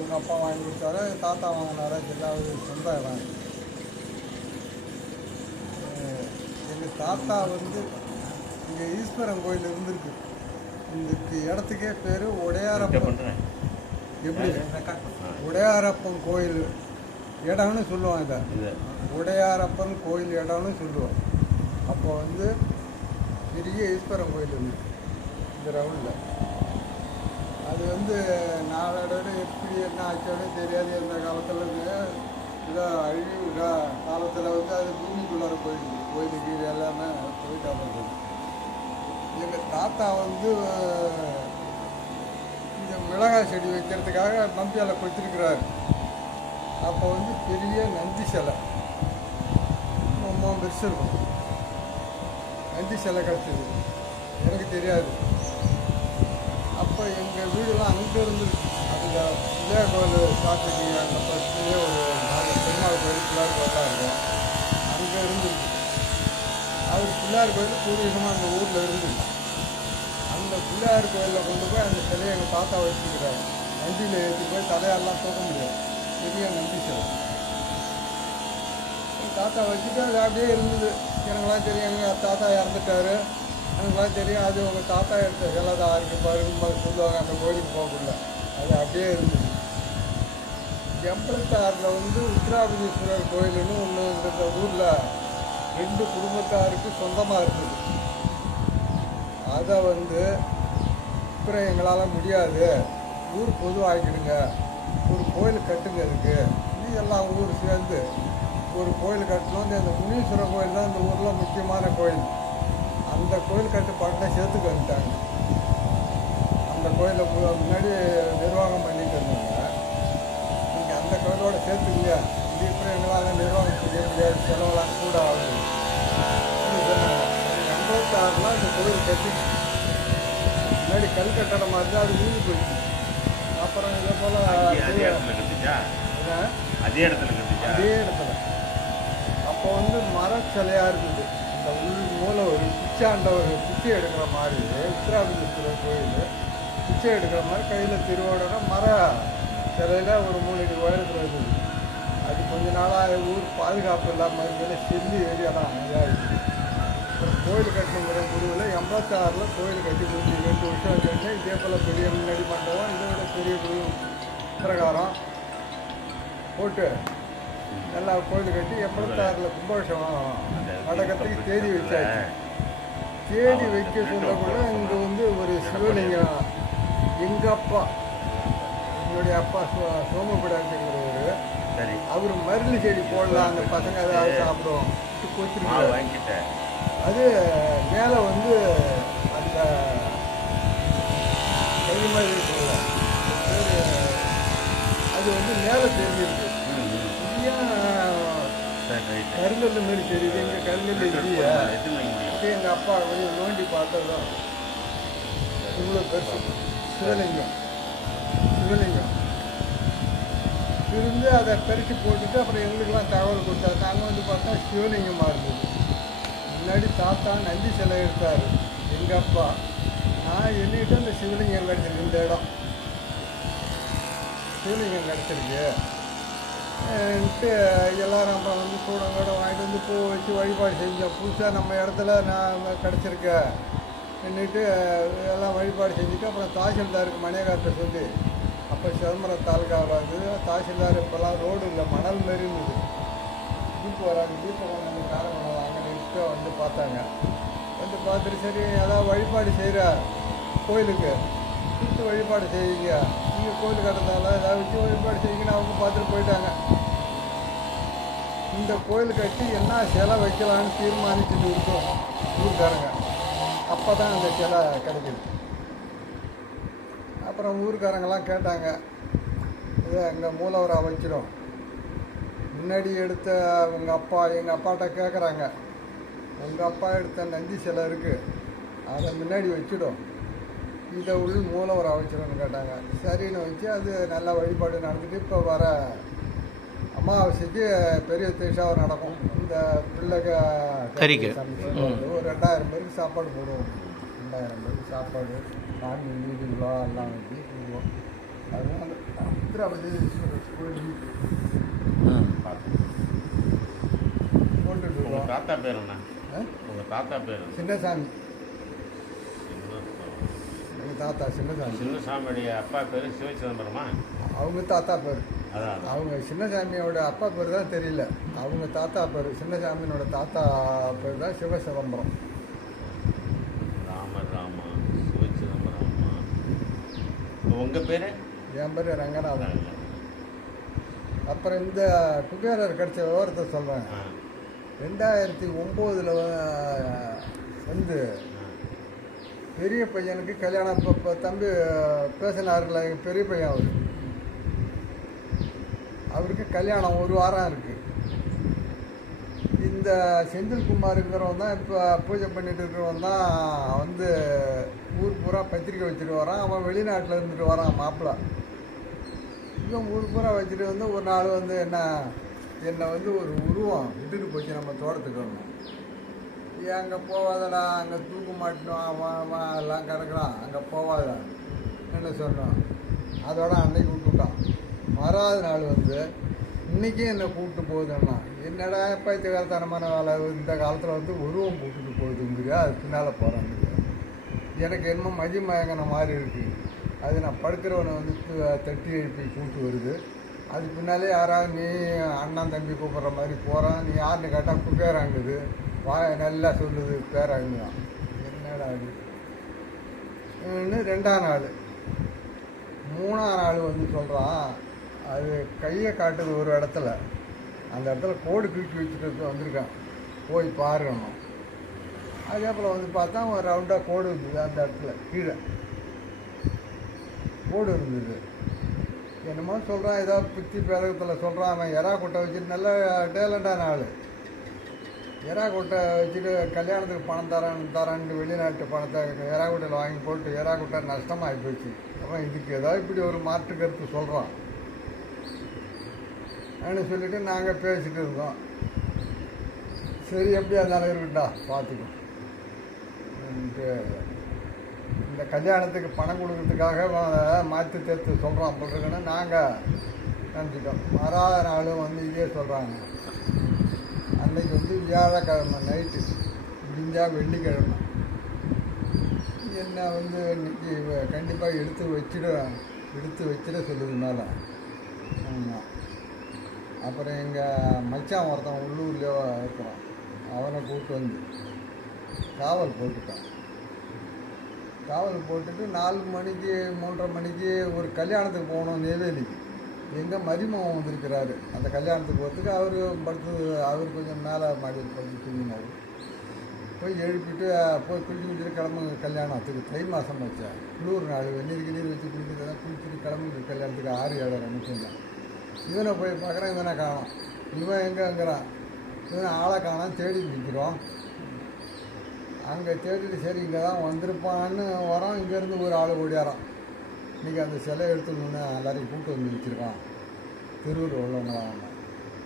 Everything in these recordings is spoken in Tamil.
அவங்க அப்பா வாங்கி கொடுத்தாரு, தாத்தா வாங்கினாரா எல்லாவது சொந்த இடம். எங்கள் தாத்தா வந்து இங்கே ஈஸ்வரன் கோயில் இருந்திருக்கு. இந்த இடத்துக்கே பேர் உடையாரப்பன். எப்படி உடையாரப்பன் கோயில் இடம்னு சொல்லுவாங்க. இதை உடையாரப்பன் கோயில் இடம்னு சொல்லுவோம். அப்போ வந்து பெரிய ஈஸ்வரன் கோயில் இருந்துச்சு இந்த ரவுண்டில். அது வந்து நாளோட எப்படி என்ன ஆச்சோட தெரியாது. எந்த காலத்தில் இதாக அழிவு காலத்தில் வந்து அது பூமிக்குள்ளார போயிடுது. கோயிலுக்கு எல்லாமே போயிட்டா போகுது. எங்கள் தாத்தா வந்து இந்த மிளகாய் செடி வைக்கிறதுக்காக நம்பியால் கொடுத்துருக்குறாரு. அப்போ வந்து பெரிய நந்தி சிலை ரொம்ப பெருசு இருக்கும். நந்தி சிலை கிடச்சிது, எனக்கு தெரியாது. அப்போ எங்கள் வீடுலாம் அங்கே இருந்துருக்கு. அந்த பிள்ளையார் கோயில் சாப்பிட்டு அந்த ஃபஸ்ட்லேயே ஒரு பெருமாள் கோயில் பிள்ளையார் கோயிலாக இருக்கும். அங்கே இருந்துருக்கு. அவர் பிள்ளையார் கோயில் பூர்வீகமாக அந்த ஊரில் இருந்துருக்கு. அந்த பிள்ளையார் கோயிலில் கொண்டு போய் அந்த சிலையை எங்கள் தாத்தா வச்சுக்கிறாரு. நந்தியில் ஏற்றி போய் தலையெல்லாம் தூக்க முடியாது. பெரிய நந்தி சிலை எங்கள் தாத்தா வச்சுட்டு அது அப்படியே இருந்தது. எனக்குலாம் தெரியும், எங்கள் தாத்தா இறந்துட்டார். எனக்குலாம் தெரியும் அது உங்கள் தாத்தா எடுத்த சிலை தான் இருக்கு பாருங்க சொல்லுவாங்க. அந்த கோயிலுக்கு போகக்குள்ள அது அப்படியே இருந்தது. எம்பலத்தாரில் வந்து உத்திராபதீஸ்வரர் கோயிலுன்னு ஒன்று இந்த ஊரில் 2 குடும்பத்தாருக்கு சொந்தமாக இருக்குது. அதை வந்து அப்புறம் எங்களால் முடியாது, ஊர் பொதுவாக்கிடுங்க, ஒரு கோயில் கட்டுங்க. இதுக்கு இது எல்லாம் ஊர் சேர்ந்து ஒரு கோயில் கட்டணும். அந்த முனீஸ்வரர் கோயில் தான் இந்த ஊரில் முக்கியமான கோயில். அந்த கோயில் கட்டுப்பாட்டை சேர்த்துக்கு வந்துட்டாங்க. அந்த கோயிலை முன்னாடி நிர்வாகம் பண்ணிட்டு இருந்தாங்க. நீங்கள் அந்த கோயிலோட சேர்த்துக்கலையா, இது இப்போ எங்களால் நிர்வாகம் செய்ய முடியாது, செலவெல்லாம் கூட ஆகுது. எம்பலத்தாறுலாம் இந்த கோயில் கட்டி முன்னாடி கல் கட்டடம் மாதிரி தான் அது வீடு போயிடுச்சு. அப்புறம் இதே போல் அதே இடத்துல அப்போ வந்து மர சிலையாக இருந்தது. இந்த மூளை ஒரு பிச்சாண்ட ஒரு பிச்சை எடுக்கிற மாதிரி உத்திராபதீஸ்வரர் கோயில் பிச்சை எடுக்கிற மாதிரி கையில் திருவோட மர சிலையில் ஒரு 3 அடி உயரத்தில் இருந்தது. அது கொஞ்ச நாளாக ஊர் பாதுகாப்பு இல்லாமல் இருந்தது. செல்லி ஏரியாலாம் இதாக இருக்குது. ஒரு கோயில் கட்டணுங்கிற முடிவில் 86 கோயில் கட்டி முடிஞ்சு 2 வருஷம் கட்டி. இதே போல் பெரிய முன்னாடி மண்டபம், இதை விட பெரிய பிரகாரம் போட்டு எல்லா கோயில் கட்டி 86 கும்பாபிஷேகம் நடக்கிறதுக்கு தேதி வச்சாச்சு. தேதி வைக்க சொல்லக்கூட இங்கே வந்து ஒரு சிவலிங்கம் எங்கள் அப்பா, என்னுடைய அப்பா சோமபிடாங்கிறவர், அவர் மருந்து செடி போடலாம், அந்த பசங்க ஏதாவது சாப்பிடுவோம் கொச்சிருக்காரு. அது மேலே வந்து அந்த கை மாதிரி இருக்குல்ல, அது வந்து மேலே தெரிஞ்சிருக்கு. கருங்கல் மாரி தெரியுது. எங்கள் கருங்கல் இல்லையா, அப்படியே எங்கள் அப்பா கொஞ்சம் நோண்டி பார்த்ததும் இவ்வளோ பெருசு சிவலிங்கம் இருந்து அதை பறித்து போட்டுட்டு அப்புறம் எங்களுக்கெல்லாம் தகவல் கொடுத்தாரு. நாங்கள் வந்து பார்த்தா சிவலிங்கமாக இருந்தது. முன்னாடி தாத்தா நந்தி சிலை எடுத்தார் எங்கள் அப்பா. நான் எண்ணிட்டு அந்த சிவலிங்கம் கிடச்சிருக்கு. இந்த இடம் சிவலிங்கம் கிடச்சிருக்கு எல்லாரும் அப்புறம் வந்து கூடங்கூட வாங்கிட்டு வந்து பூ வச்சு வழிபாடு செஞ்சோம். புதுசாக நம்ம இடத்துல நான் கிடச்சிருக்கேன் என்னிட்டு எல்லாம் வழிபாடு செஞ்சுட்டு அப்புறம் தாசில்தாருக்கு மணியகார்ட்ட சொல்லி, அப்போ சிதம்பரம் தாலுக்காவில் வந்து தாசில்தார் இப்போல்லாம் ரோடு இல்லை, மணல் மாரி இருந்தது. ஜீப்பு வராங்க, ஜீப்பை கொண்டு காரணம் வாங்க நிறுத்த வந்து பார்த்தாங்க. வந்து பார்த்துட்டு சரி ஏதாவது வழிபாடு செய்கிற கோயிலுக்கு கொடுத்து வழிபாடு செய்யுங்க, நீங்கள் கோயில் கட்டுறதால ஏதாவது வச்சு வழிபாடு செய்யுங்கன்னு அவங்க பார்த்துட்டு போயிட்டாங்க. இந்த கோயில் கட்டி என்ன சிலை வைக்கலான்னு தீர்மானிச்சுட்டு இருக்கோம் ஊருக்காரங்க. அப்போ தான் அந்த சிலை கிடைக்கிது. அப்புறம் ஊருக்காரங்கெல்லாம் கேட்டாங்க, இதை எங்கள் மூலவராக வைக்கிறோம். முன்னாடி எடுத்த உங்கள் அப்பா எங்கள் அப்பாட்ட கேட்குறாங்க, உங்கள் அப்பா எடுத்த நந்தி சிலை இருக்குது, அதை முன்னாடி வச்சிடும், இதை உள் மூலவராக வச்சிடும்னு கேட்டாங்க. சரின்னு வச்சு அது நல்லா வழிபாடு நடந்துட்டு இப்போ வர அமாவாசைக்கு பெரிய தேஷாவும் நடக்கும். இந்த பிள்ளைக்கு ஒரு 2000 பேருக்கு சாப்பாடு போடுவோம். 2000 பேருக்கு சாப்பாடு, நான்கு வீடுகளோ எல்லாம் வச்சு போடுவோம். அதனால உத்திராபதீஸ்வரர் கோயில் போட்டுட்டு உங்கள் இருக்கோம். தாத்தா பேர் என்ன? உங்கள் தாத்தா பேர் என்ன? சின்னசாமி, எங்கள் தாத்தா சின்னசாமி. சின்னசாமியுடைய அப்பா பேர் சிவச்சிதம்பரமா? அவங்க தாத்தா பேர். அதான் அவங்க சின்னசாமியோட அப்பா பேர் தான் தெரியல. அவங்க தாத்தா பேர், சின்னசாமியோட தாத்தா பேர் தான் சிவசிதம்பரம். ராமா சிவச்சிதம்பரமா. உங்கள் பேர்? என் பேர் ரங்கநாதன். அப்புறம் இந்த குபேரர் கிடைச்ச விவரத்தை சொல்கிறேன். 2009 வந்து பெரிய பையனுக்கு கல்யாணம். இப்போ தம்பி பேசினார்ல, எங்கள் பெரிய பையன் அவருக்கு கல்யாணம் 1 வாரம் இருக்குது. இந்த செந்தில்குமாருங்கிறவன் தான் இப்போ பூஜை பண்ணிட்டு இருக்கிறவன் தான் வந்து ஊர் பூரா பத்திரிக்கை வச்சுட்டு வரான். அவன் வெளிநாட்டில் இருந்துட்டு வரான் மாப்பிள்ளை. இவன் ஊர் பூரா வச்சுட்டு வந்து ஒரு நாள் வந்து என்னை வந்து ஒரு உருவம் விட்டுட்டு போச்சு நம்ம தோட்டத்துக்கு வரணும். அங்கே போவாதடா, அங்கே தூக்க மாட்டோம், அவன் எல்லாம் கிடக்குறான், அங்கே போவாதடா என்ன சொன்னோம். அதோட அன்னைக்கு விட்டுட்டான். மறாவது நாள் வந்து இன்றைக்கும் என்னை கூப்பிட்டு போகுதுன்னா, என்னடா பைத்தியகாரத்தனமான வேலை, இந்த காலத்தில் வந்து உருவம் கூப்பிட்டு போகுதுங்கிறியா, அது பின்னால் போகிறாங்க. எனக்கு என்னமோ மதிமயங்கின மாதிரி இருக்குது. அது நான் படுக்கிறவனை வந்து தட்டி எழுப்பி கூப்பிட்டு வருது. அது பின்னாலே யாராவது நீ அண்ணன் தம்பி கூப்பிட்ற மாதிரி போகிறான். நீ யாருன்னு கேட்டால் குபேராங்குது. நல்லா சொல்லுது பேராங்குதான். என்னடா அது இன்னும் 2ஆம் நாள். 3ஆம் நாள் வந்து சொல்கிறான், அது கையை காட்டுது ஒரு இடத்துல. அந்த இடத்துல கோடு தூக்கி வச்சுட்டு வந்திருக்கான், போய் பாருணும். அதுக்கப்புறம் வந்து பார்த்தா ஒரு ரவுண்டாக கோடு இருந்தது. அந்த இடத்துல கீழே கோடு இருந்தது. என்னமோ சொல்கிறான், ஏதோ புத்தி பேரகத்தில் சொல்கிறான். அவன் எறா கொட்டை வச்சுட்டு நல்ல டேலண்டான ஆள். எறா கொட்டை வச்சுட்டு கல்யாணத்துக்கு பணம் தரான்னு வெளிநாட்டு பணத்தை எறா கொட்டையில் வாங்கி போட்டு எறா கொட்டை நஷ்டமாகி போச்சு. அவன் இதுக்கு ஏதாவது இப்படி ஒரு மாற்று கருத்து சொல்கிறான் அப்படின்னு சொல்லிட்டு நாங்கள் பேசிட்டு இருந்தோம். சரி, எப்படியா இருந்தாலும் இருக்கட்டா பார்த்துக்கோ. இந்த கல்யாணத்துக்கு பணம் கொடுக்கறதுக்காக மாற்றி தேர்த்து சொல்கிறான் போட்டிருக்குன்னு நாங்கள் நினச்சிட்டோம். மறாத நாளும் வந்து இதே சொல்கிறாங்க. அன்றைக்கி வந்து வியாழக்கிழமை நைட்டு முடிஞ்சா வெள்ளிக்கிழமை என்ன வந்து இன்னைக்கு கண்டிப்பாக எடுத்து வச்சிட சொல்லுது மேலே. ஆமாம். அப்புறம் எங்கள் மச்சான் ஒருத்தன் உள்ளூர்லேயோ இருக்கிறான். அவனை கூப்பிட்டு வந்து காவல் போட்டுட்டான். காவல் போட்டுட்டு 4 மணிக்கு 3:30 மணிக்கு ஒரு கல்யாணத்துக்கு போகணும் நெய்வேலிக்கு. எங்கள் மருமகன் வந்திருக்கிறாரு அந்த கல்யாணத்துக்கு போகிறதுக்கு. அவர் கொஞ்சம் மேலே மாடியில் படுத்து தூங்கினார். போய் எழுப்பிட்டு போய் குளிச்சுட்டு கிளம்புங்க கல்யாணத்துக்கு. தை மாதம் வச்சா குளிர் நாள், வெந்நீர் வச்சு குளிச்சுட்டு கிளம்புங்க கல்யாணத்துக்கு. 6-7 நிமிஷம் தான். இவனை போய் பார்க்குறேன், இவனை காணோம். இவன் எங்கேங்கிறான், இவனை ஆளை காணோம். தேடி நிற்கிறோம். அங்கே தேடிட்டு சரி இங்கே தான் வந்திருப்பான்னு வரோம். இங்கேருந்து ஒரு ஆள் ஓடியாரான். இன்றைக்கி அந்த சிலை எடுத்துக்கணுன்னு எல்லாரையும் கூப்பிட்டு வந்து வச்சுருக்கான். திருவூர் உள்ளவங்களாம்.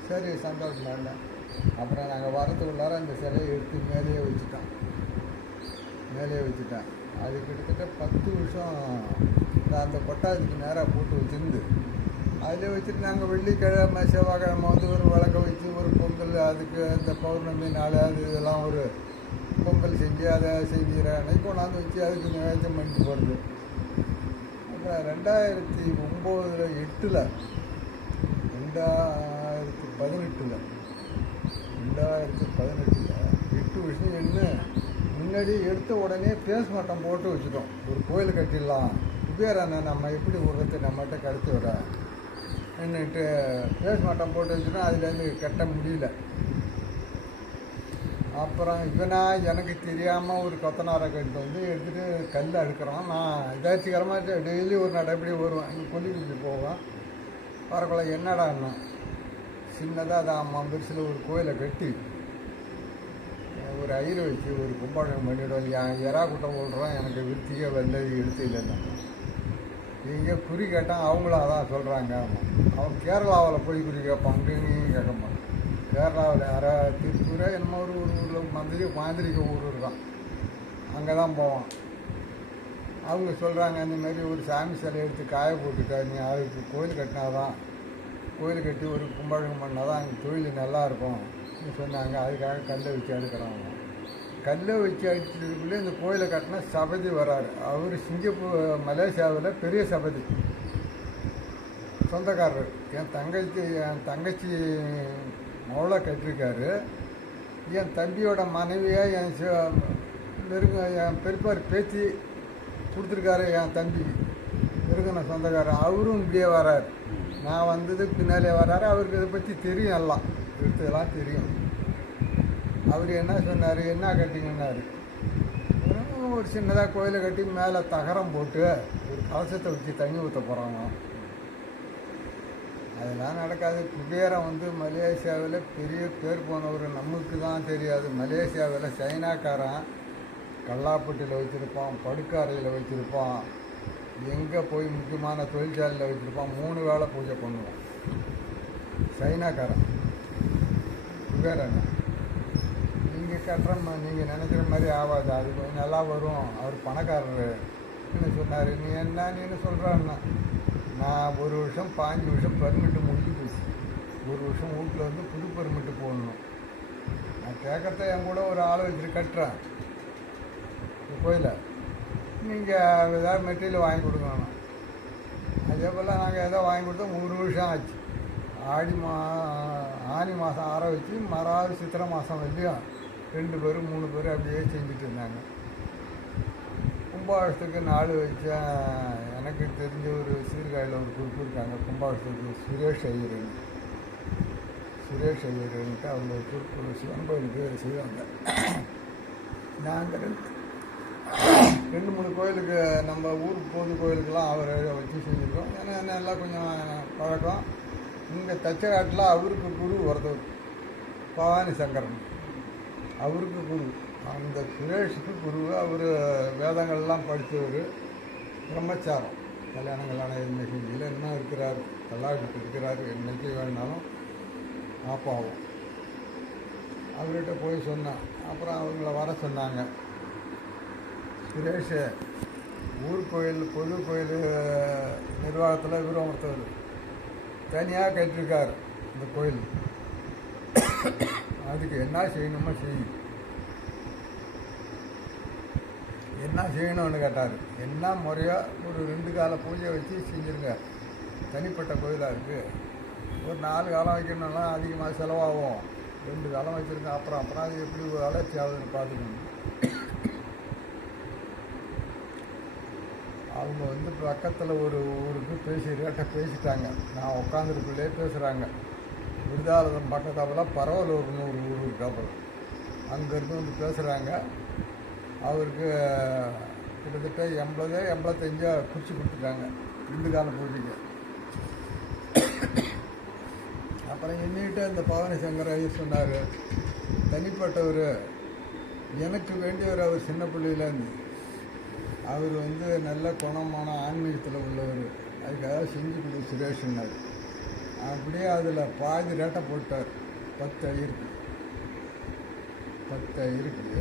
சரி, சந்தோஷம் இல்லை. அப்புறம் நாங்கள் வரத்துக்குள்ளார அந்த சிலையை எடுத்து மேலேயே வச்சுட்டேன். அது கிட்டத்தட்ட 10 வருஷம் அந்த கொட்டாயத்துக்கு நேராக போட்டு வச்சுருந்து அதில் வச்சுட்டு நாங்கள் வெள்ளிக்கிழமை செவ்வாய்க்கிழமை வந்து ஒரு விளக்க வச்சு ஒரு பொங்கல், அதுக்கு அந்த பௌர்ணமி நாள் அது இதெல்லாம் ஒரு பொங்கல் செஞ்சு அதை செஞ்சுற அன்னைக்கு கொண்டாந்து வச்சு அதுக்கு நிவேத்தியம் பண்ணிட்டு போகிறது. அப்புறம் 2018 8 வருஷம் என்ன முன்னாடி எடுத்த உடனே பேஸ்மட்டம் போட்டு வச்சுட்டோம். ஒரு கோயில் கட்டிடலாம், குபேரனை நம்ம எப்படி விடுறது, நம்மகிட்ட கடத்தி விட என்னட்டு பேஸ்மட்டம் போட்டு வச்சுட்டோம். அதுலேருந்து கட்ட முடியல. அப்புறம் இவனா எனக்கு தெரியாமல் ஒரு கொத்தனாரை கட்டு வந்து எடுத்துகிட்டு கல் அடுக்கிறான். நான் எதாச்சிகரமாக டெய்லி ஒரு நடப்படி வருவேன். இங்கே கொல்லிக்குடி போவேன். வரக்குள்ள என்னடான்னா சின்னதாக அதை 50 பெருசில் ஒரு கோயிலை கட்டி ஒரு ஐயரை வச்சு ஒரு கும்பாடம் பண்ணிவிடும். எறா குட்டம் விடுறான். எனக்கு விருத்திக்கே வெள்ளை எடுத்து இல்லைன்னா எங்கே குறி கேட்டால் அவங்களும் அதான் சொல்கிறாங்க. அவன் கேரளாவில் போய் குறி கேட்பான். அங்கேயும் கேட்க மாட்டான். கேரளாவில் யாராவது திருப்பூரே என்னமோ ஒரு ஊரில் மாந்திரிக ஊர் இருக்கான். அங்கே தான் போவான். அவங்க சொல்கிறாங்க இந்த மாதிரி ஒரு சாமி சிலை எடுத்து காய போட்டுட்டா நீ அதுக்கு கோயில் கட்டினாதான், கோயில் கட்டி ஒரு கும்பாபிஷேகம் பண்ணால் தான் அங்கே தொழில் நல்லாயிருக்கும் சொன்னாங்க. அதுக்காக கல்லை வச்சு அடுக்கிறாங்க. கல்லை வச்சு அடிச்சதுக்குள்ளே இந்த கோயிலை கட்டினா சபதி வராரு. அவர் சிங்கப்பூர் மலேசியாவில் பெரிய சபதி சொந்தக்காரர். என் தங்கச்சி மௌளை கட்டிருக்காரு. என் தம்பியோட மனைவியை என் பெருப்பார் பேத்தி கொடுத்துருக்காரு. என் தம்பி நெருங்கின சொந்தக்காரர் அவரும் இப்படியே வராரு. நான் வந்தது பின்னாலே வராரு. அவருக்கு இதை பற்றி தெரியும், எல்லாம் எடுத்ததெல்லாம் தெரியும். அவர் என்ன சொன்னார், என்ன கட்டிங்கன்னாரு. ஒரு சின்னதாக கோயிலை கட்டி மேலே தகரம் போட்டு ஒரு கலசத்தை வச்சு தண்ணி ஊற்ற போகிறாங்க. அதெல்லாம் நடக்காது. குபேரம் வந்து மலேசியாவில் பெரிய பேர் போனவர், நமக்கு தான் தெரியாது. மலேசியாவில் சைனாக்காரன் கல்லாப்பட்டியில் வச்சுருப்பான், படுக்காரையில் வச்சுருப்பான், எங்கே போய் முக்கியமான தொழிற்சாலையில் வச்சுருப்பான். 3 வேளை பூஜை பண்ணுவான் சைனாக்காரன் குபேரன். நீங்கள் கட்டுறம்மா, நீங்கள் நினைக்கிற மாதிரி ஆகாது, அது கொஞ்சம் நல்லா வரும். அவர் பணக்காரர் என்ன சொன்னார். நீ என்ன சொல்கிறான்னா, நான் 1 வருஷம் 5 வருஷம் பர்மிட்டு முடிஞ்சு போச்சு. 1 வருஷம் வீட்டில் வந்து புது பர்மிட்டு போடணும். நான் கேட்கறத என் கூட ஒரு ஆளை வச்சுட்டு கட்டுறேன் இந்த கோயிலை. நீங்கள் ஏதாவது மெட்டீரியல் வாங்கி கொடுக்கணும். அதே போல் நாங்கள் ஏதோ வாங்கி கொடுத்தோம். 1 வருஷம் ஆச்சு. ஆனி மாதம் ஆரம்பிச்சு மறாவது சித்திரை மாதம் வரையும் 2 பேர் 3 பேர் அப்படியே செஞ்சுட்டு இருந்தாங்க. கும்பாபிஷத்துக்கு நாள் வச்சேன். எனக்கு தெரிஞ்ச ஒரு சீர்காழியில் ஒரு குரூப் இருக்காங்க கும்பாபிஷத்துக்கு, சுரேஷ் ஐயருன்ட்டு அவங்க ஒரு குரூப் சிவன் கோயிலுக்கு செய்வாங்க. நாங்கள் 2-3 கோயிலுக்கு நம்ம ஊருக்கு பொது கோயிலுக்கெல்லாம் அவரை வச்சு செஞ்சுருக்கோம். ஏன்னா நல்லா கொஞ்சம் பழக்கம். இங்கே தச்சகாட்டில் அவருக்கு குரு ஒருத்தர் பவானி சங்கரன், அவருக்கு குரு. அந்த சுரேஷுக்கு குரு. அவர் வேதங்கள்லாம் படித்தவர், பிரம்மச்சாரம். கல்யாணங்களான எதுவுமே செஞ்சில் இன்னும் இருக்கிறார், கல்லாட்டுக்கு இருக்கிறார். என்னைக்கு வேணாலும் ஆப்பாவும். அவர்கிட்ட போய் சொன்னேன். அப்புறம் அவங்கள வர சொன்னாங்க. சுரேஷ் ஊர் கோயில் பொது கோயில் நிர்வாகத்தில் இவர் ஒருத்தவர் தனியாக கட்டிருக்கார் இந்த கோயில். அதுக்கு என்ன செய்யணுமோ செய்யும். என்ன செய்யணும்னு கேட்டார். என்ன முறையாக ஒரு 2 கால பூஜை வச்சு செஞ்சுருங்க. தனிப்பட்ட கோயிலாக இருக்குது. ஒரு 4 காலம் வைக்கணும்னா அதிகமாக செலவாகும். 2 காலம் வச்சுருங்க. அப்புறம் அது எப்படி வளர்ச்சி ஆகுதுன்னு பார்த்துக்கணும். அவங்க வந்து பக்கத்தில் ஒரு ஊருக்கு ரேட்டை பேசிட்டாங்க. நான் உட்காந்துருக்குள்ளே பேசுகிறாங்க. விருதாலயம் பக்கத்தாப்பில் பரவலூர்னு ஒரு ஊர் இருக்காப்பில், அங்கேருந்து வந்து பேசுகிறாங்க. அவருக்கு கிட்டத்தட்ட 80-85 குறித்து கொடுத்துட்டாங்க 2 கால பூஜைக்கு. அப்புறம் எண்ணிட்டு அந்த பவானி சங்கர் ஐயர் சொன்னார், தனிப்பட்டவர், எனக்கு வேண்டியவர். அவர் சின்ன பிள்ளையிலேருந்து அவர் வந்து நல்ல குணமான ஆன்மீகத்தில் உள்ளவர். அதுக்காக செஞ்சு கொடு சுரேஷன்னார். அப்படியே அதில் பாதி ரேட்டை போட்டார். 10 ஐயருக்கு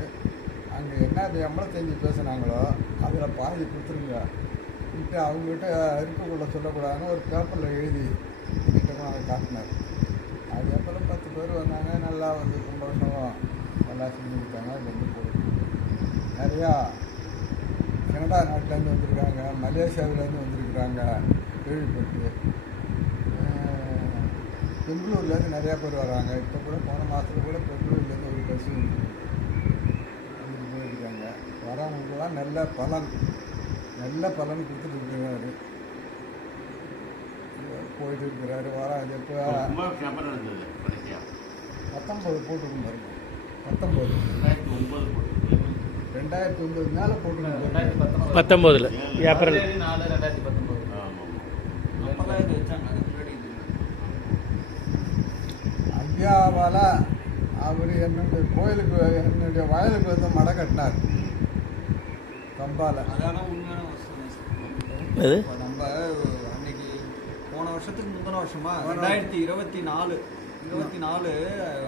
அங்கே என்ன 85 பேசுனாங்களோ அதில் பாதி கொடுத்துருங்க விட்டு அவங்ககிட்ட இருக்கக்குள்ள சொல்லக்கூடாதுன்னு ஒரு பேப்பரில் எழுதி கிட்டமாக அதை காட்டினார். அது அப்புறம் 10 பேர் வந்தாங்க. நல்லா வந்து சந்தோஷம் நல்லா செஞ்சு கொடுத்தாங்க. அது வந்து போயிடுச்சு. நிறையா கனடா நாட்டிலேருந்து வந்திருக்காங்க, மலேசியாவிலேருந்து வந்திருக்கிறாங்க கேள்விப்பட்டு. பெங்களூர்லேருந்து நிறையா பேர் வராங்க. இப்போ கூட போன மாதத்தில் கூட பெங்களூர்லேருந்து ஒரு பஸ் வந்துட்டு போயிருக்காங்க. வரவங்களுக்கெல்லாம் நல்ல பலன் கொடுத்துட்டு போயிட்டு இருக்கிறாரு. அது இப்போ 19 போட்டுருக்கும் பாருங்க. 2009 மேலே போட்டுருக்கோம். 19 ஏப்ரல் 4 2019. அப்போதான் இது வச்சாங்க. ஐயாவால் அவர் என்னுடைய கோயிலுக்கு என்னுடைய வயலுக்கு வந்து மடை கட்டினார் கம்பால். அதான உண்மையான அது நம்ம அன்னைக்கு போன வருஷத்துக்கு முந்தின வருஷமா 2024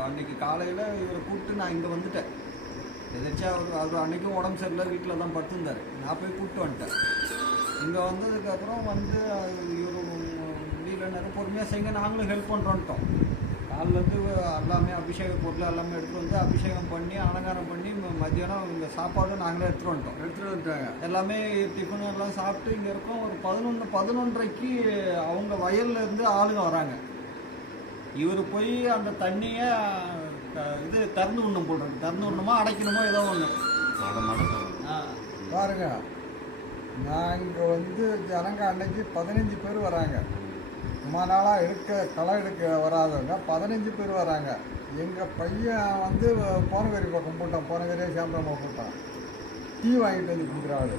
அன்னைக்கு காலையில் இவரை கூப்பிட்டு நான் இங்கே வந்துட்டேன். எதாச்சும் அவர் அன்றைக்கும் உடம்பு சரியில்லை, வீட்டில் தான் படுத்திருந்தார். நான் போய் கூப்பிட்டு வந்துட்டேன். இங்கே வந்ததுக்கப்புறம் வந்து இவர் முடியலன்னாரு, பொறுமையாக செய்யுங்க, நாங்களும் ஹெல்ப் பண்ணுறோன்ட்டோம். காலிலேருந்து எல்லாமே அபிஷேக பொருள் எல்லாமே எடுத்துகிட்டு வந்து அபிஷேகம் பண்ணி அலங்காரம் பண்ணி மத்தியானம் இங்கே சாப்பாடு நாங்களே எடுத்துகிட்டு வந்துட்டாங்க. எல்லாமே டிஃபன் எல்லாம் சாப்பிட்டு இங்கே இருக்கோம். ஒரு 11:30க்கு அவங்க வயல்லேருந்து ஆளுங்க வராங்க. இவர் போய் அந்த தண்ணியை இது திறந்து விடணும் போடுறது, திறந்து விடணுமா அடைக்கணுமோ ஏதோ ஒன்று. பாருங்க, நான் இங்கே வந்து ஜனங்க அன்னைக்கு 15 பேர் வராங்க. ரொம்ப நாளாக களை எடுக்க வராதவங்க 15 பேர் வராங்க. எங்கள் பையன் வந்து போனகரி பக்கம் போட்டான், போனகரியே சாம்பிராம போட்டான். டீ வாங்கிட்டு வந்து கொடுக்குற ஆள்.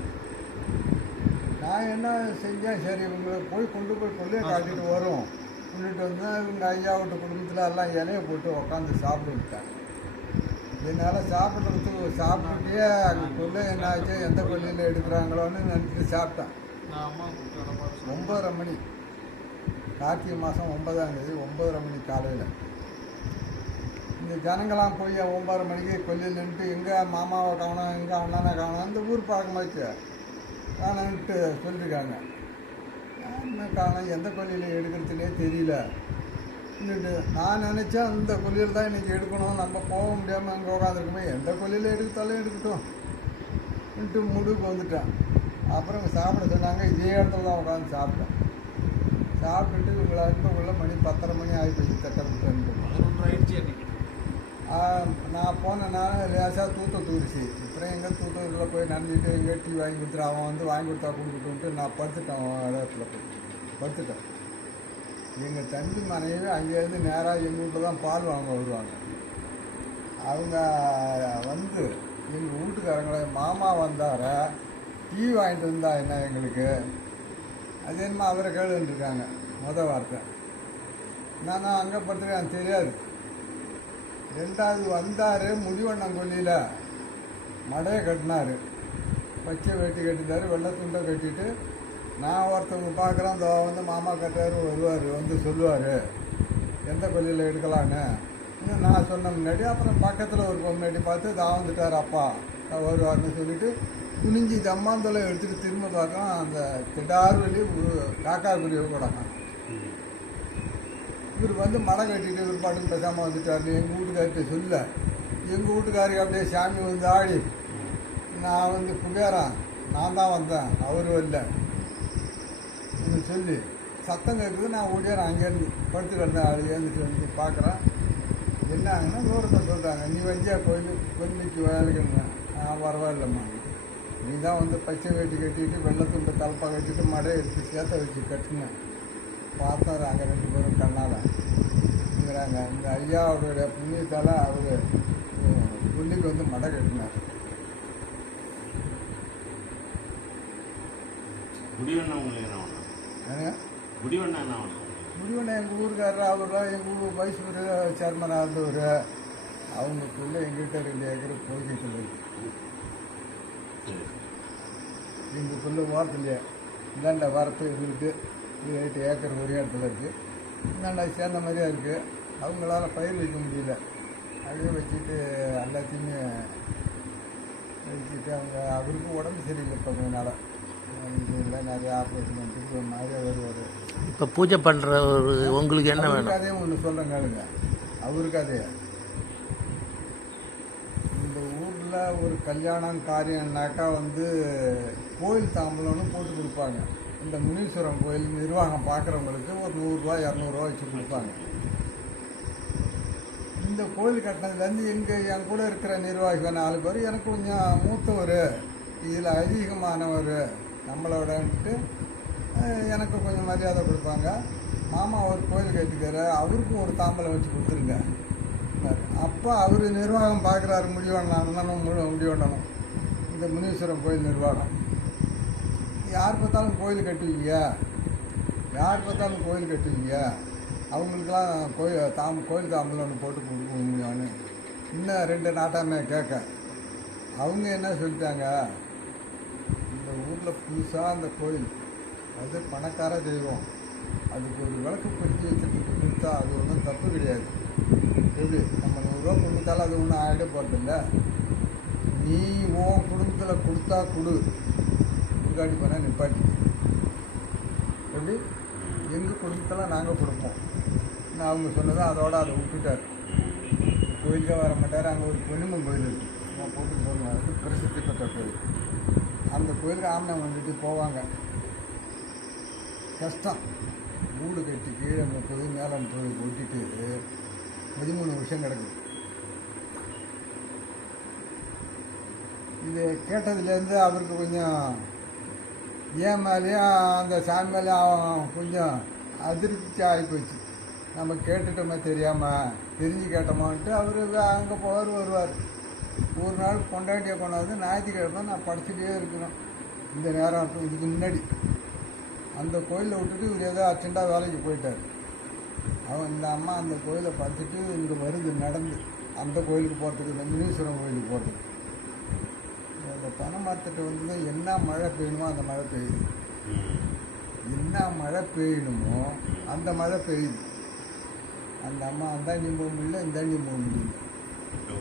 நான் என்ன செஞ்சேன், சரி இவங்களை போய் கொண்டு போய் கொள்ளையை காட்டிட்டு வரும் கொண்டுட்டு வந்து இவங்க ஐயா விட்டு குடும்பத்தில் எல்லாம் இலையை போட்டு உட்காந்து சாப்பிட்டுட்டாங்க. என்னால் சாப்பிட்டுட்டே அங்கே கொள்ளை என்ன ஆச்சு, எந்த கொள்ளையில் எடுக்கிறாங்களோன்னு நினச்சிட்டு சாப்பிட்டேன். 9:30 மணி, கார்த்திகை மாதம் 9ஆம் தேதி 9:30 மணி காலையில். இந்த ஜனங்களாம் போய் 9:30 மணிக்கு கொல்லையில் நின்றுட்டு எங்கே மாமாவை காணோம், எங்கே அண்ணனை காணோம், இந்த ஊர் பழக்கமாச்சு காணன்ட்டு சொல்லியிருக்காங்க. என்ன காணோம், எந்த கொல்லையில் எடுக்கிறதுனே தெரியல. நான் நினச்சேன் இந்த கொல்லையில் தான் இன்றைக்கி எடுக்கணும், நம்ம போக முடியாமல் அங்கே உட்காந்துருக்குமே, எந்த கொல்லையில் எடுத்தாலும் எடுக்கட்டும் முடிவுக்கு வந்துட்டேன். அப்புறம் சாப்பிட சொன்னாங்க, இதே இடத்துல தான் உட்காந்து சாப்பிட்டேன். சாப்பிட்டுட்டு இவங்களை அனுப்பக்குள்ள மணி 10:30 மணி ஆகி போச்சு. தக்கரப்பட்டு அனுப்பி நான் போனேன்னா லேசாக தூரிச்சு. அப்புறம் எங்கே தூத்தத்தில் போய் நனைஞ்சிட்டு எங்கே டீ வாங்கி கொடுத்துரு, அவன் வந்து வாங்கி கொடுத்தா கொடுத்துட்டு நான் படுத்துட்டேன். அவன் இடத்துல போய் படுத்துட்டேன். எங்கள் தம்பி மனைவி அங்கேருந்து நேராக எங்கள் வீட்டில் தான் பால் வாங்க வருவாங்க. அவங்க வந்து எங்கள் வீட்டுக்காரங்கள மாமா வந்தார டீ வாங்கிட்டு வந்தா என்ன எங்களுக்கு, அது என்னமோ அவரை கேளுன்ட்ருக்காங்க. வார்த்தை நான் அங்கே படுத்துருக்கேன், எனக்கு தெரியாது. 2வது வந்தார், முடிவண்ணங்கொல்லியில் மடையை கட்டினார், பச்சை வேட்டி கட்டினார், வெள்ளை துண்டை கட்டிட்டு. நான் ஒருத்தவங்க பார்க்குறேன், அந்த வந்து மாமா கட்டார் வருவார், வந்து சொல்லுவார் எந்த கொல்லியில் எடுக்கலான்னு. இன்னும் நான் சொன்ன முன்னாடி அப்புறம் பக்கத்தில் ஒரு முன்னாடி பார்த்து தான் வந்துட்டார் அப்பா வருவார்னு சொல்லிவிட்டு குனிஞ்சி ஜம்மாந்தோலை எடுத்துகிட்டு திரும்ப பார்க்கலாம். அந்த திடார் வழி காக்கா குருவி கூட இவர் வந்து மடை கட்டிட்டு இவர் பாட்டுக்கு பேசாமல் வந்துட்டார். எங்கள் வீட்டுக்கார்ட்ட சொல்ல, எங்கள் வீட்டுக்காருக்கு அப்படியே சாமி வந்து ஆடி, நான் வந்து புகையறான், நான் தான் வந்தேன், அவர் வரல சொல்லி சத்தம் கேட்குது. நான் ஓடியாரன் அங்கேருந்து படுத்து கிடந்தேன். அது ஏந்துட்டு வந்து பார்க்குறேன். என்ன ஆகுன்னா தூரத்தை சொல்கிறாங்க, நீ வந்தியா கொல்லிக்கு வேலைக்குங்க. பரவாயில்லம்மா, நீ தான் வந்து பச்சை வேட்டி கட்டிட்டு வெள்ளத்துண்டை தலைப்பாக கட்டிட்டு மடையை எடுத்து சேர்த்த வச்சு கட்டினேன். பார்த்தாரு அங்கே 2 பேரும் கண்ணாலங்கிறாங்க. இந்த ஐயாவுடைய புண்ணியத்தால் அவர் கொல்லிக்கு வந்து மடை கட்டினார். முடிவண்ணா எங்கள் ஊருக்காரர், அவர் தான் எங்கள் ஊர் வைஸ் சேர்மனாக இருந்தவர். அவங்களுக்குள்ளே எங்கிட்ட 2 ஏக்கர் போய்கிட்டு இருக்கு. எங்களுக்குள்ளே ஓரத்துலையே இந்தாண்ட வரப்பு இருந்துட்டு 8 ஏக்கர் ஒரே இடத்துல இருக்குது. இந்தாண்டா சேர்ந்த மாதிரியா இருக்குது. அவங்களால பயிர் வைக்க முடியல. அதே வச்சுட்டு எல்லாத்தையுமே வச்சுட்டு அவருக்கும் உடம்பு சரியில்லை. இப்போ கொஞ்ச இல்லை, நிறைய ஆப்ரேஷன் பண்ணிட்டு ஒரு மாதிரியாக வருவார். இப்போ பூஜை பண்ணுற ஒரு உங்களுக்கு என்ன வேணும்? அதே ஒன்று சொல்கிறேன் கேளுங்க. அவருக்கு அதே இந்த ஊரில் ஒரு கல்யாணம் காரியம்னாக்கா வந்து கோயில் தாம்பலம்னு போட்டு கொடுப்பாங்க. இந்த முனீஸ்வரன் கோயில் நிர்வாகம் பார்க்குறவங்களுக்கு ஒரு 100 ரூபா 200 ரூபா வச்சு கொடுப்பாங்க. இந்த கோயில் கட்டினதுலேருந்து என் கூட இருக்கிற நிர்வாகிகள் 4 பேர் எனக்கு கொஞ்சம் மூத்தவர், இதில் அதிகமானவர் நம்மளோடன்ட்டு எனக்கு கொஞ்சம் மரியாதை கொடுப்பாங்க. மாமா ஒரு கோயில் கட்டிக்காரு, அவருக்கும் ஒரு தாம்பலம் வச்சு கொடுத்துருங்க. அப்போ அவர் நிர்வாகம் பார்க்குறாரு, முடிவண்ணாலும் முடிவண்ணணும். இந்த முனீஸ்வரன் கோயில் நிர்வாகம் யார் பார்த்தாலும் கோயில் கட்டுவீங்க, யார் பார்த்தாலும் கோயில் கட்டுவீங்க, அவங்களுக்கெல்லாம் கோயில் தாம்பலம் ஒன்று போட்டு கொடுக்க முடியும்னு இன்னும் 2 நாட்டாமே கேட்க. அவங்க என்ன சொல்லிட்டாங்க, இந்த ஊரில் புதுசாக அந்த கோயில் அது பணக்கார தெய்வம், அதுக்கு ஒரு விளக்கு பிடிச்சி வச்சுட்டு கொடுத்தா அது ஒன்றும் தப்பு கிடையாது. எப்படி நம்ம 100 ரூபா கொடுத்தாலும் அது ஒன்றும் ஆகிட போகிறதில்ல. நீ உன் குடும்பத்தில் கொடுத்தா கொடு, கொடுக்காட்டி போனால் நிப்பாட்டி. எப்படி எங்கள் குடும்பத்தில் நாங்கள் கொடுப்போம். நான் அவங்க சொன்னதை அதோட அதை விட்டுட்டார். கோயிலுக்கே வர மாட்டார். அங்கே ஒரு பொன்னிமன் கோயில் இருக்குது, நான் போட்டு சொல்லுவேன், அது பிரசித்தி பெற்ற கோயில். அந்த கோயிலுக்கு ஆமனை வந்துட்டு போவாங்க. கஷ்டம். வீடு கட்டி கீழே 30 மேலே 30 கொட்டிட்டு 13 வருஷம் கிடக்குது. இது கேட்டதுலேருந்து அவருக்கு கொஞ்சம் ஏன் மேலேயும் அந்த சாமி மேலே கொஞ்சம் அதிருப்தி ஆகிப்போச்சு. நம்ம கேட்டுட்டோமே தெரியாமல், தெரிஞ்சு கேட்டோமான்ட்டு அவர் அங்கே வருவார். ஒரு நாள் பொண்டாட்டியை கொண்டாந்து ஞாயிற்றுக்கிழமை நான் படிச்சுட்டே இருக்கணும். இந்த நேரம் இதுக்கு முன்னாடி அந்த கோயிலை விட்டுட்டு இவர் ஏதோ அர்ஜென்ட்டாக வேலைக்கு போயிட்டார். இந்த அம்மா அந்த கோயிலை பார்த்துட்டு இங்கே வருது நடந்து அந்த கோயிலுக்கு போகிறதுக்கு, இந்த முனீஸ்வரன் கோயிலுக்கு போகிறதுக்கு. அந்த பனை மரத்துட்டு வந்து என்ன மழை பெய்யணுமோ அந்த மழை பெய்யுது, என்ன மழை பெய்யணுமோ அந்த மழை பெய்யுது. அந்த அம்மா அந்தாண்டியும் போக முடியல, இந்தாண்டியும் போக முடியல.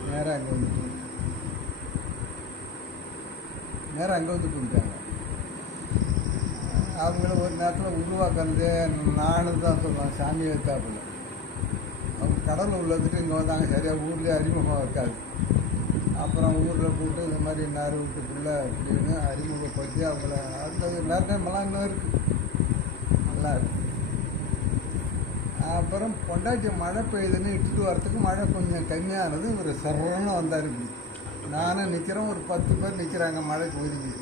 நேராக அங்கே வந்து கொடுத்தாங்க. அவங்கள ஒரு நேரத்தில் உருவாக்குறது நானும் தான் சொல்லுவேன், சாமியை தாப்பில். அவங்க கடலில் உள்ளதுட்டு இங்கே வந்தாங்க. சரியாக ஊர்லேயே அறிமுகம் இருக்காது. அப்புறம் ஊரில் கூப்பிட்டு இந்த மாதிரி நேரு வீட்டுக்குள்ளே அப்படின்னு அறிமுகப்படுத்தி அவங்கள அந்த நேரமெல்லாம் இன்னும் இருக்குது, நல்லா இருக்குது. அப்புறம் பொண்டாட்டி மழை பெய்யுதுன்னு இட்டுட்டு வரத்துக்கு மழை கொஞ்சம் கம்மியானது. ஒரு சரன்னு வந்தார். இப்படி நானும் நிற்கிறேன், ஒரு 10 பேர் நிற்கிறாங்க மழைக்கு ஒதுங்கி.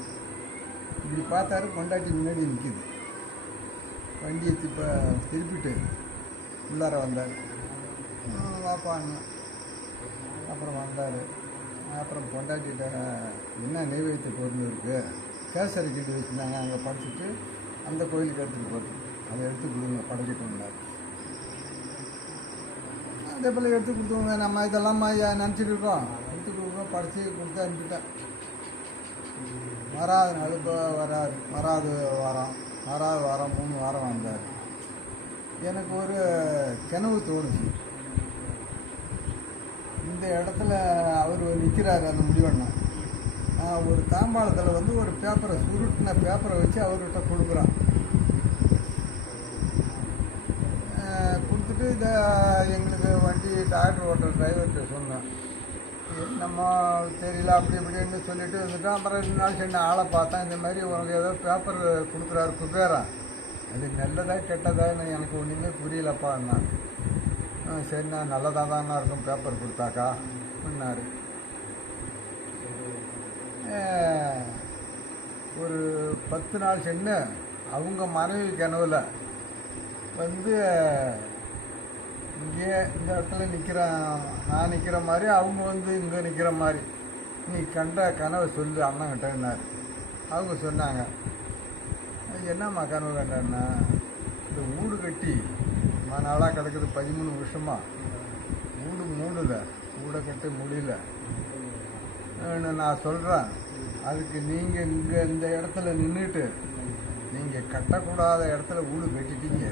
இப்படி பார்த்தாரு, பொண்டாட்டி முன்னாடி நிற்கிது. வண்டியை திருப்பிட்டு உள்ளார வந்தார். வாப்பான்னு அப்புறம் வந்தார். அப்புறம் பொண்டாட்டிகிட்ட என்ன நெய்வேத்திய பொருள் இருக்குது, கேசரி கீட்டு வச்சுருந்தாங்க, அங்கே படைச்சிட்டு அந்த கோயிலுக்கு எடுத்துகிட்டு போட்டு அதை எடுத்து கொடுங்க படைக்கிட்டோம்னார். அதே போல் எடுத்து கொடுத்துருங்க. நம்ம இதெல்லாம் நினச்சிட்டு இருக்கோம், எடுத்து கொடுக்குறோம், படைச்சி கொடுத்து அனுப்பிட்டேன். வராது நாள் இப்போ வராது, வராது வாரம் 3 வாரம் வந்தார். எனக்கு ஒரு கனவு தோணுச்சு. இந்த இடத்துல அவர் நிற்கிறாரு, அந்த முடிவண்ணா. ஒரு தாம்பாளத்தில் வந்து ஒரு பேப்பரை, சுருட்டின பேப்பரை வச்சு அவர்கிட்ட கொடுக்குறான். கொடுத்துட்டு இதை எங்களுக்கு வண்டி டாக்டர் ஓட்டுற டிரைவர்கிட்ட சொன்னேன். நம்ம தெரியல அப்படி இப்படின்னு சொல்லிட்டு வந்துட்டோம். அப்புறம் 2 நாள் சின்ன ஆளை பார்த்தேன். இந்த மாதிரி உனக்கு ஏதோ பேப்பர் கொடுக்குறாரு குபேரா, அது நல்லதா கெட்டதான்னு எனக்கு ஒன்றுமே புரியலப்பான்னா. சரிண்ணா, நல்லதாக தானே இருக்கும் பேப்பர் கொடுத்தாக்கா அப்படின்னாரு. ஒரு 10 நாள் சென்று அவங்க மனைவி கனவுல வந்து இங்கே இந்த இடத்துல நிற்கிறேன், நான் நிற்கிற மாதிரி அவங்க வந்து இங்கே நிற்கிற மாதிரி, நீ கண்ட கனவை சொல்லு அண்ணங்கிட்டேன்னாரு. அவங்க சொன்னாங்க, என்னம்மா கனவு கண்டேன்னா, இந்த வீடு கட்டி நாளாக கிடக்குது 13 வருஷமா, வீடு மூடலை, வீடை கட்ட முடியல. நான் சொல்கிறேன், அதுக்கு நீங்கள் இங்கே இந்த இடத்துல நின்றுட்டு நீங்கள் கட்டக்கூடாத இடத்துல வீடு கட்டிட்டீங்க.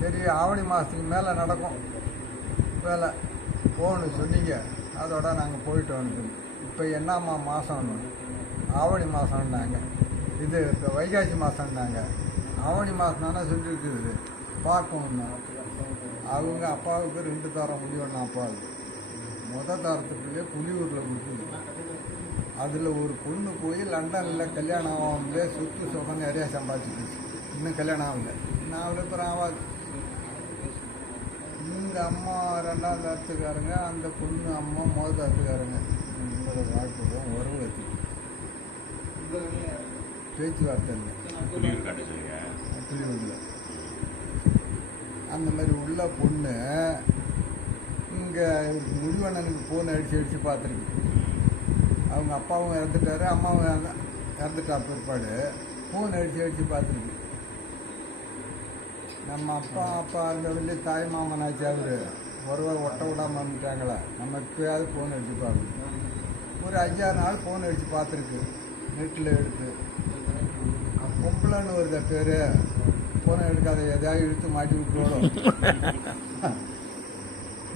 சரி, ஆவணி மாதத்துக்கு மேலே நடக்கும் வேலை போகணும் சொன்னீங்க, அதோட நாங்கள் போயிட்டு வந்துட்டோம். இப்போ என்னம்மா மாதம்னு, ஆவணி மாதம்னாங்க. இது இப்போ வைகாசி மாதம்னாங்க. ஆவணி மாதம் தானே சொல்லியிருக்குது, பார்க்கணுன்னா. அவங்க அப்பாவுக்கு 2 தாரம் முடிவண்ணா அப்பாவுக்கு. தாரத்துக்குள்ளே புலியூரில் முடிச்சுது. அதில் ஒரு பொண்ணு போய் லண்டனில் கல்யாணம் ஆகாமலே சொத்து சுகம் நிறையா சம்பாதிச்சிருச்சு. இன்னும் கல்யாணம் ஆகலை, இன்னும் அவ்வளோ பேர் ஆகாது. இந்த அம்மா 2ஆம் தாரத்துக்காரங்க, அந்த பொண்ணு அம்மா 1 தாரத்துக்காரங்க. உங்களோட வாழ்க்கை தான் உறவு வச்சு பேச்சுவார்த்தை இல்லை. புலியூரில் அந்த மாதிரி உள்ள பொண்ணு இங்கே முடிவண்ணனுக்கு ஃபோன் அடித்து பார்த்துருக்கு. அவங்க அப்பாவும் இறந்துட்டாரு, அம்மாவும் இறந்துட்டா பிற்பாடு ஃபோன் அடித்து பார்த்துருக்கு. நம்ம அப்பா அந்த வெளியே தாய் மாமனாச்சு, அவர் ஒருவர் ஒட்ட விடாமல் வந்துட்டாங்களா, நம்ம எப்போயாவது ஃபோன் அடித்து பார்க்கணும். ஒரு 5-6 நாள் ஃபோன் அடித்து பார்த்துருக்கு, நெட்டில் எடுத்து. பொம்பளைன்னு வருத பேர், ஃபோனை எடுக்காத, எதாவது இழுத்து மாட்டி விட்டுருவோம்.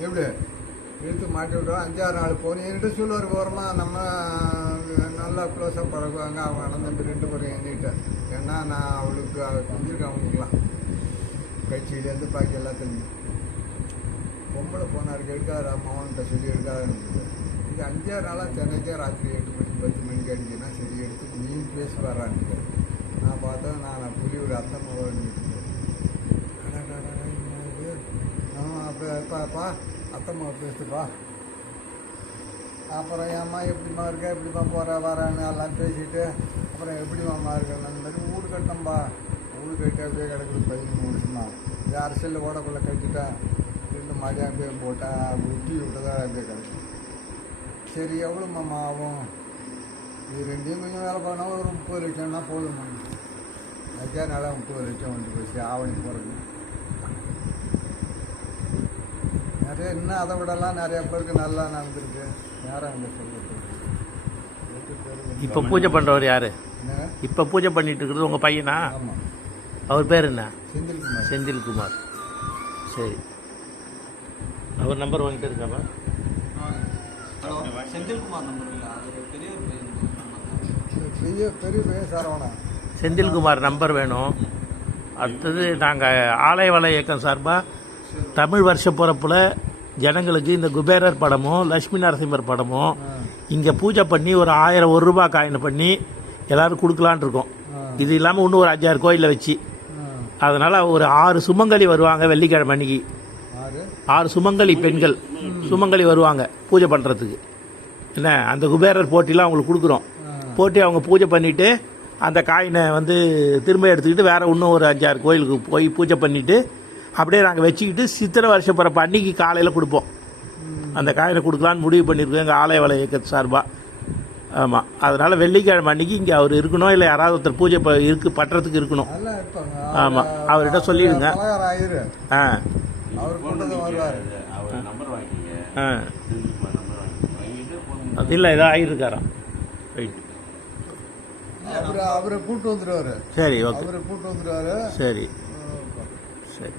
எப்படி இழுத்து மாட்டி விட்டோம். 5-6 நாள் போகணும். என்கிட்ட சொல்லுவார் ஓரமாக நம்ம நல்லா க்ளோஸாக பழகுவாங்க. அவங்க அண்ணன் தம்பி 2 பேரும் என்கிட்ட. ஏன்னா நான் அவளுக்கு செஞ்சுருக்கேன். அவங்களுக்குலாம் கட்சியிலேருந்து பாக்கி எல்லாத்துலையும் பொம்பளை போனார் எடுக்காத மகன்கிட்ட சொல்லி எடுக்காதுன்னு இது 5-6 நாளாக சென்னைக்கே ராத்திரி 8 மணிக்கு 10 மணிக்கு அடிக்கனா சரி எடுத்து நீ பேசி வரான்னு நான் பார்த்தா நான் புலியோட அத்தம் அப்பா அத்தம்மா பேசுப்பா. அப்புறம் ஏம்மா எப்படிம்மா இருக்க எப்படிம்மா போகிற வரான்னு எல்லாம் பேசிட்டு அப்புறம் எப்படிம்மா இருக்கேன் அந்த மாதிரி வீடு கட்டம்பா. வீடு கட்டி அப்படியே கிடக்குது 13 வருஷமா. இது அரசியலில் ஓடக்குள்ளே கட்டிட்டேன். ரெண்டு மாடியாக அப்படியே போட்டால் ஊட்டி விட்டதா அப்படியே கிடக்கு. சரி எவ்வளோம்மா ஆகும்? இது ரெண்டையும் கொஞ்சம் வேலை பண்ணால் ஒரு 30 லட்சம்னா போதும்மா. அதுக்கே நல்லா 30 லட்சம் வந்து போச்சு ஆவணி போகிறது. நிறைய இன்னும் அதை விடலாம் நிறைய பேருக்கு நல்லா நடந்திருக்கு. யாரும் அங்கே சொல்லுறது. இப்போ பூஜை பண்ணுறவர் யார்? என்ன? இப்போ பூஜை பண்ணிட்டு இருக்கிறது உங்கள் பையனா? ஆமாம். அவர் பேர் என்ன? செந்தில்குமார். செந்தில்குமார். சரி, அவர் நம்பர் வாங்கிட்டு இருக்காப்பா? ஹலோ, செந்தில்குமார் நம்பர் இல்லை, அது பெரிய ஒரு பையன். பெரிய பையன் சரவணா. செந்தில்குமார் நம்பர் வேணும். அடுத்தது நாங்கள் ஆலயவள இயக்கம் சார்பாக தமிழ் வருஷ பிறப்பில் ஜனங்களுக்கு இந்த குபேரர் படமும் லட்சுமி நரசிம்மர் படமும் இங்கே பூஜை பண்ணி ஒரு 1000 1 ரூபா காயின் பண்ணி எல்லோரும் கொடுக்கலான் இருக்கோம். இது இல்லாமல் இன்னும் ஒரு 5-6 கோயிலில் வச்சு. அதனால் ஒரு 6 சுமங்கலி வருவாங்க வெள்ளிக்கிழமை அன்னைக்கு. 6 சுமங்கலி பெண்கள் சுமங்கலி வருவாங்க பூஜை பண்ணுறதுக்கு. என்ன அந்த குபேரர் போட்டிலாம் அவங்களுக்கு கொடுக்குறோம். போட்டி அவங்க பூஜை பண்ணிவிட்டு அந்த காயினை வந்து திரும்ப எடுத்துக்கிட்டு வேறு இன்னும் ஒரு 5-6 கோயிலுக்கு போய் பூஜை பண்ணிவிட்டு அப்படியே நாங்கள் வச்சுக்கிட்டு சித்திரை வருஷ பிறப்பு அன்னைக்கு காலையில் கொடுப்போம். அந்த காயினை கொடுக்கலான்னு முடிவு பண்ணியிருக்கோம் எங்கள் ஆலயவள இயக்கத்து சார்பாக. ஆமாம், அதனால் வெள்ளிக்கிழமை அன்னைக்கு இங்கே அவர் இருக்கணும். இல்லை யாராவது ஒருத்தர் பூஜை பண்ணுறதுக்கு இருக்கணும். ஆமாம், அவர்கிட்ட சொல்லிடுங்க. ஆ அவர் கொண்டு வருவார். அவர் நம்பர் வாங்கிங்க. ஆ செந்தில்குமார் நம்பர் வாங்கிங்க. அது இல்லை ஏதோ ஆகிருக்காராம். ரைட், அவரை கூப்பிட்டு வந்துடுவார். சரி, ஓகே, அவரை கூப்பிட்டு வந்துடுவார். சரி சரி.